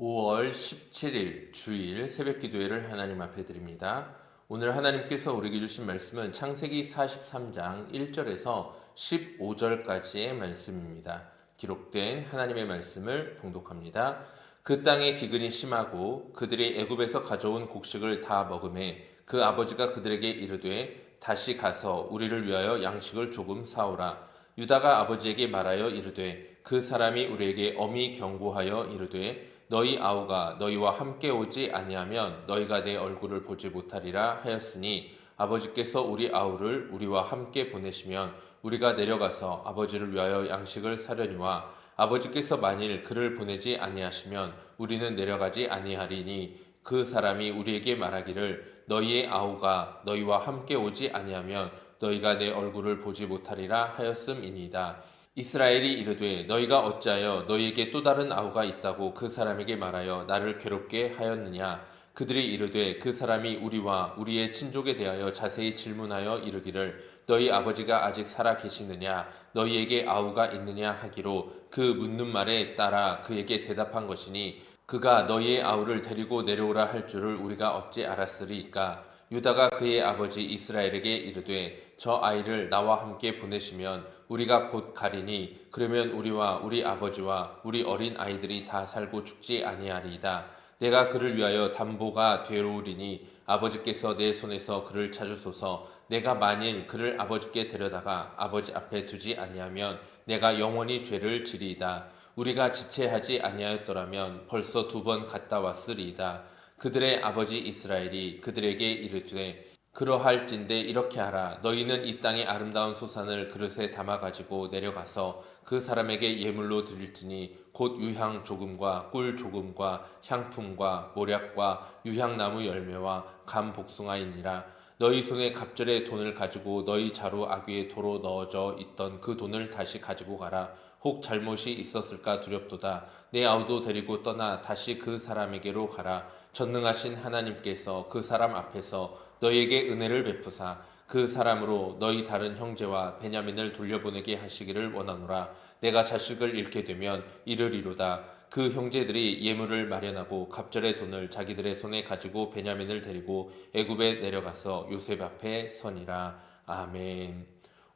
5월 17일 주일 새벽기도회를 하나님 앞에 드립니다. 오늘 하나님께서 우리에게 주신 말씀은 창세기 43장 1절에서 15절까지의 말씀입니다. 기록된 하나님의 말씀을 봉독합니다. 그 땅에 기근이 심하고 그들이 애굽에서 가져온 곡식을 다 먹음에 그 아버지가 그들에게 이르되 다시 가서 우리를 위하여 양식을 조금 사오라. 유다가 아버지에게 말하여 이르되 그 사람이 우리에게 엄히 경고하여 이르되 너희 아우가 너희와 함께 오지 아니하면 너희가 내 얼굴을 보지 못하리라 하였으니 아버지께서 우리 아우를 우리와 함께 보내시면 우리가 내려가서 아버지를 위하여 양식을 사려니와 아버지께서 만일 그를 보내지 아니하시면 우리는 내려가지 아니하리니 그 사람이 우리에게 말하기를 너희의 아우가 너희와 함께 오지 아니하면 너희가 내 얼굴을 보지 못하리라 하였음이니이다. 이스라엘이 이르되 너희가 어찌하여 너희에게 또 다른 아우가 있다고 그 사람에게 말하여 나를 괴롭게 하였느냐. 그들이 이르되 그 사람이 우리와 우리의 친족에 대하여 자세히 질문하여 이르기를 너희 아버지가 아직 살아 계시느냐 너희에게 아우가 있느냐 하기로 그 묻는 말에 따라 그에게 대답한 것이니 그가 너희의 아우를 데리고 내려오라 할 줄을 우리가 어찌 알았으리이까. 유다가 그의 아버지 이스라엘에게 이르되 저 아이를 나와 함께 보내시면 우리가 곧 가리니 그러면 우리와 우리 아버지와 우리 어린 아이들이 다 살고 죽지 아니하리이다. 내가 그를 위하여 담보가 되오리니 아버지께서 내 손에서 그를 찾으소서. 내가 만일 그를 아버지께 데려다가 아버지 앞에 두지 아니하면 내가 영원히 죄를 지리이다. 우리가 지체하지 아니하였더라면 벌써 2번 갔다 왔으리이다. 그들의 아버지 이스라엘이 그들에게 이르되 그러할진대 이렇게 하라. 너희는 이 땅의 아름다운 소산을 그릇에 담아 가지고 내려가서 그 사람에게 예물로 드릴지니 곧 유향 조금과 꿀 조금과 향품과 모략과 유향나무 열매와 감 복숭아이니라. 너희 손에 갑절의 돈을 가지고 너희 자루 아귀에 도로 넣어져 있던 그 돈을 다시 가지고 가라. 혹 잘못이 있었을까 두렵도다. 내 아우도 데리고 떠나 다시 그 사람에게로 가라. 전능하신 하나님께서 그 사람 앞에서 너희에게 은혜를 베푸사 그 사람으로 너희 다른 형제와 베냐민을 돌려보내게 하시기를 원하노라. 내가 자식을 잃게 되면 이르리로다. 그 형제들이 예물을 마련하고 갑절의 돈을 자기들의 손에 가지고 베냐민을 데리고 애굽에 내려가서 요셉 앞에 서니라. 아멘.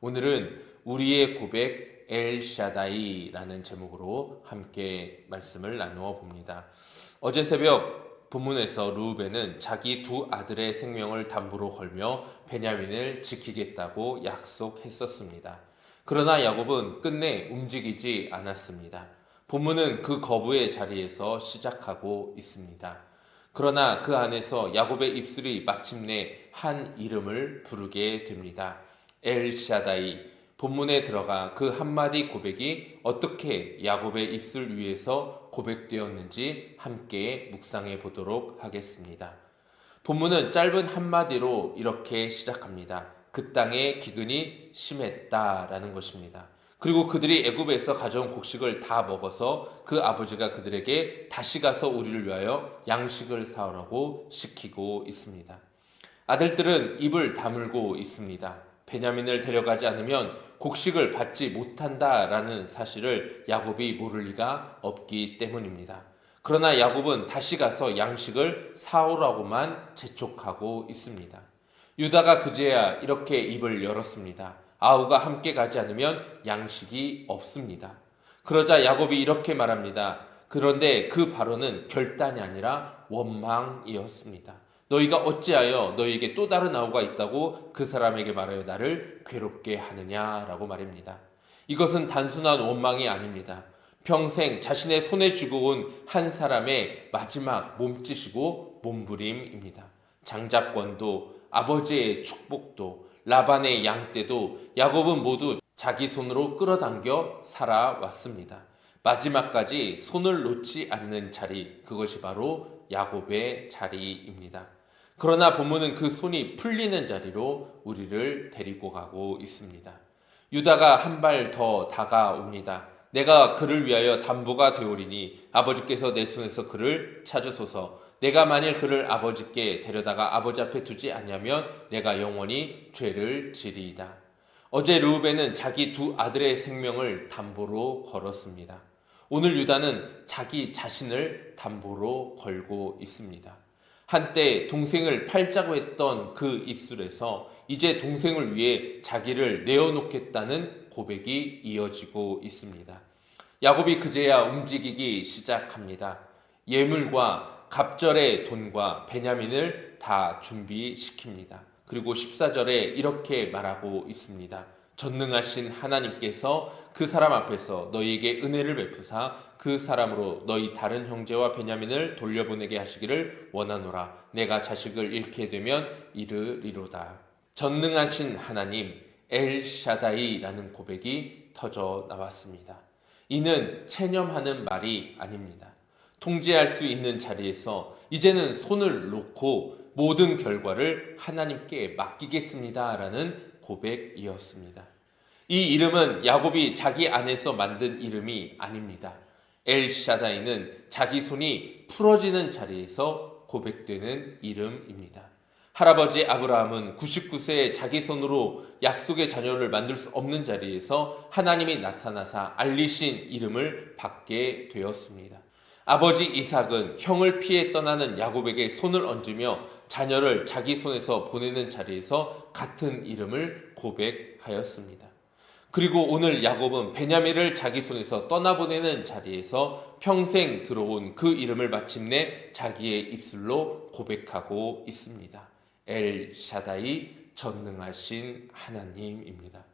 오늘은 우리의 고백 엘샤다이라는 제목으로 함께 말씀을 나누어 봅니다. 어제 새벽 본문에서 르우벤은 자기 2 아들의 생명을 담보로 걸며 베냐민을 지키겠다고 약속했었습니다. 그러나 야곱은 끝내 움직이지 않았습니다. 본문은 그 거부의 자리에서 시작하고 있습니다. 그러나 그 안에서 야곱의 입술이 마침내 한 이름을 부르게 됩니다. 엘샤다이. 본문에 들어가 그 한마디 고백이 어떻게 야곱의 입술 위에서 고백되었는지 함께 묵상해 보도록 하겠습니다. 본문은 짧은 한마디로 이렇게 시작합니다. 그 땅에 기근이 심했다라는 것입니다. 그리고 그들이 애굽에서 가져온 곡식을 다 먹어서 그 아버지가 그들에게 다시 가서 우리를 위하여 양식을 사오라고 시키고 있습니다. 아들들은 입을 다물고 있습니다. 베냐민을 데려가지 않으면 곡식을 받지 못한다라는 사실을 야곱이 모를 리가 없기 때문입니다. 그러나 야곱은 다시 가서 양식을 사오라고만 재촉하고 있습니다. 유다가 그제야 이렇게 입을 열었습니다. 아우가 함께 가지 않으면 양식이 없습니다. 그러자 야곱이 이렇게 말합니다. 그런데 그 발언은 결단이 아니라 원망이었습니다. 너희가 어찌하여 너희에게 또 다른 아우가 있다고 그 사람에게 말하여 나를 괴롭게 하느냐라고 말입니다. 이것은 단순한 원망이 아닙니다. 평생 자신의 손에 쥐고 온 한 사람의 마지막 몸짓이고 몸부림입니다. 장자권도 아버지의 축복도 라반의 양떼도 야곱은 모두 자기 손으로 끌어당겨 살아왔습니다. 마지막까지 손을 놓지 않는 자리, 그것이 바로 야곱의 자리입니다. 그러나 본문은 그 손이 풀리는 자리로 우리를 데리고 가고 있습니다. 유다가 한 발 더 다가옵니다. 내가 그를 위하여 담보가 되오리니 아버지께서 내 손에서 그를 찾으소서. 내가 만일 그를 아버지께 데려다가 아버지 앞에 두지 아니하면 내가 영원히 죄를 지리이다. 어제 르우벤은 자기 2 아들의 생명을 담보로 걸었습니다. 오늘 유다는 자기 자신을 담보로 걸고 있습니다. 한때 동생을 팔자고 했던 그 입술에서 이제 동생을 위해 자기를 내어놓겠다는 고백이 이어지고 있습니다. 야곱이 그제야 움직이기 시작합니다. 예물과 갑절의 돈과 베냐민을 다 준비시킵니다. 그리고 14절에 이렇게 말하고 있습니다. 전능하신 하나님께서 그 사람 앞에서 너희에게 은혜를 베푸사 그 사람으로 너희 다른 형제와 베냐민을 돌려보내게 하시기를 원하노라. 내가 자식을 잃게 되면 이르리로다. 전능하신 하나님 엘샤다이라는 고백이 터져 나왔습니다. 이는 체념하는 말이 아닙니다. 통제할 수 있는 자리에서 이제는 손을 놓고 모든 결과를 하나님께 맡기겠습니다라는 고백이었습니다. 이 이름은 야곱이 자기 안에서 만든 이름이 아닙니다. 엘샤다이는 자기 손이 풀어지는 자리에서 고백되는 이름입니다. 할아버지 아브라함은 99세에 자기 손으로 약속의 자녀를 만들 수 없는 자리에서 하나님이 나타나사 알리신 이름을 받게 되었습니다. 아버지 이삭은 형을 피해 떠나는 야곱에게 손을 얹으며 자녀를 자기 손에서 보내는 자리에서 같은 이름을 고백하였습니다. 그리고 오늘 야곱은 베냐민을 자기 손에서 떠나보내는 자리에서 평생 들어온 그 이름을 마침내 자기의 입술로 고백하고 있습니다. 엘샤다이 전능하신 하나님입니다.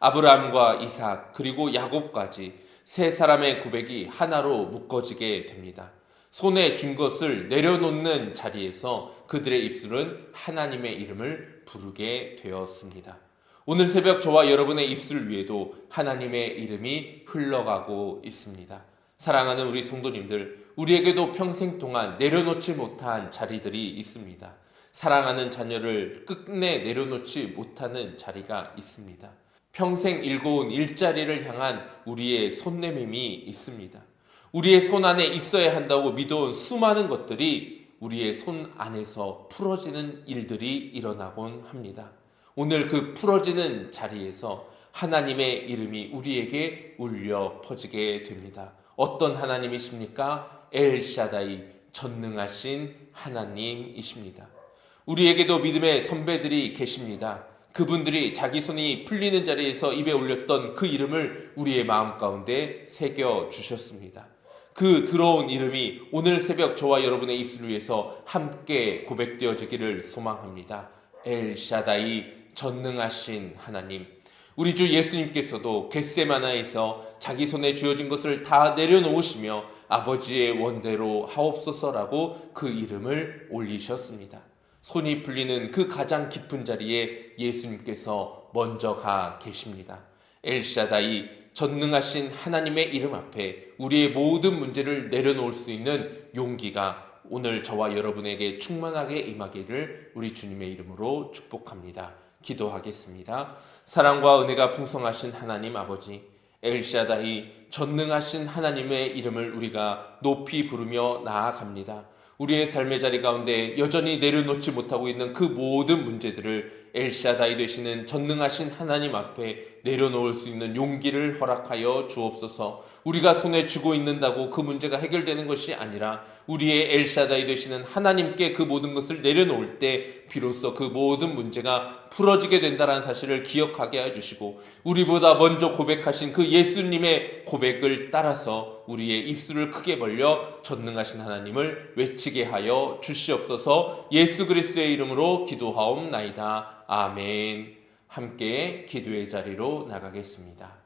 아브라함과 이삭 그리고 야곱까지 세 사람의 고백이 하나로 묶어지게 됩니다. 손에 쥔 것을 내려놓는 자리에서 그들의 입술은 하나님의 이름을 부르게 되었습니다. 오늘 새벽 저와 여러분의 입술 위에도 하나님의 이름이 흘러가고 있습니다. 사랑하는 우리 성도님들, 우리에게도 평생 동안 내려놓지 못한 자리들이 있습니다. 사랑하는 자녀를 끝내 내려놓지 못하는 자리가 있습니다. 평생 일궈온 일자리를 향한 우리의 손내밈이 있습니다. 우리의 손 안에 있어야 한다고 믿어온 수많은 것들이 우리의 손 안에서 풀어지는 일들이 일어나곤 합니다. 오늘 그 풀어지는 자리에서 하나님의 이름이 우리에게 울려 퍼지게 됩니다. 어떤 하나님이십니까? 엘샤다이, 전능하신 하나님이십니다. 우리에게도 믿음의 선배들이 계십니다. 그분들이 자기 손이 풀리는 자리에서 입에 올렸던 그 이름을 우리의 마음 가운데 새겨 주셨습니다. 그 들어온 이름이 오늘 새벽 저와 여러분의 입술 위에서 함께 고백되어지기를 소망합니다. 엘샤다이, 전능하신 하나님. 우리 주 예수님께서도 겟세마나에서 자기 손에 쥐어진 것을 다 내려놓으시며 아버지의 원대로 하옵소서라고 그 이름을 올리셨습니다. 손이 풀리는 그 가장 깊은 자리에 예수님께서 먼저 가 계십니다. 엘샤다이, 전능하신 하나님의 이름 앞에 우리의 모든 문제를 내려놓을 수 있는 용기가 오늘 저와 여러분에게 충만하게 임하기를 우리 주님의 이름으로 축복합니다. 기도하겠습니다. 사랑과 은혜가 풍성하신 하나님 아버지, 엘샤다이, 전능하신 하나님의 이름을 우리가 높이 부르며 나아갑니다. 우리의 삶의 자리 가운데 여전히 내려놓지 못하고 있는 그 모든 문제들을 엘샤다이 되시는 전능하신 하나님 앞에 내려놓을 수 있는 용기를 허락하여 주옵소서. 우리가 손에 쥐고 있는다고 그 문제가 해결되는 것이 아니라 우리의 엘샤다이 되시는 하나님께 그 모든 것을 내려놓을 때 비로소 그 모든 문제가 풀어지게 된다는 사실을 기억하게 해주시고 우리보다 먼저 고백하신 그 예수님의 고백을 따라서 우리의 입술을 크게 벌려 전능하신 하나님을 외치게 하여 주시옵소서. 예수 그리스도의 이름으로 기도하옵나이다. 아멘. 함께 기도의 자리로 나가겠습니다.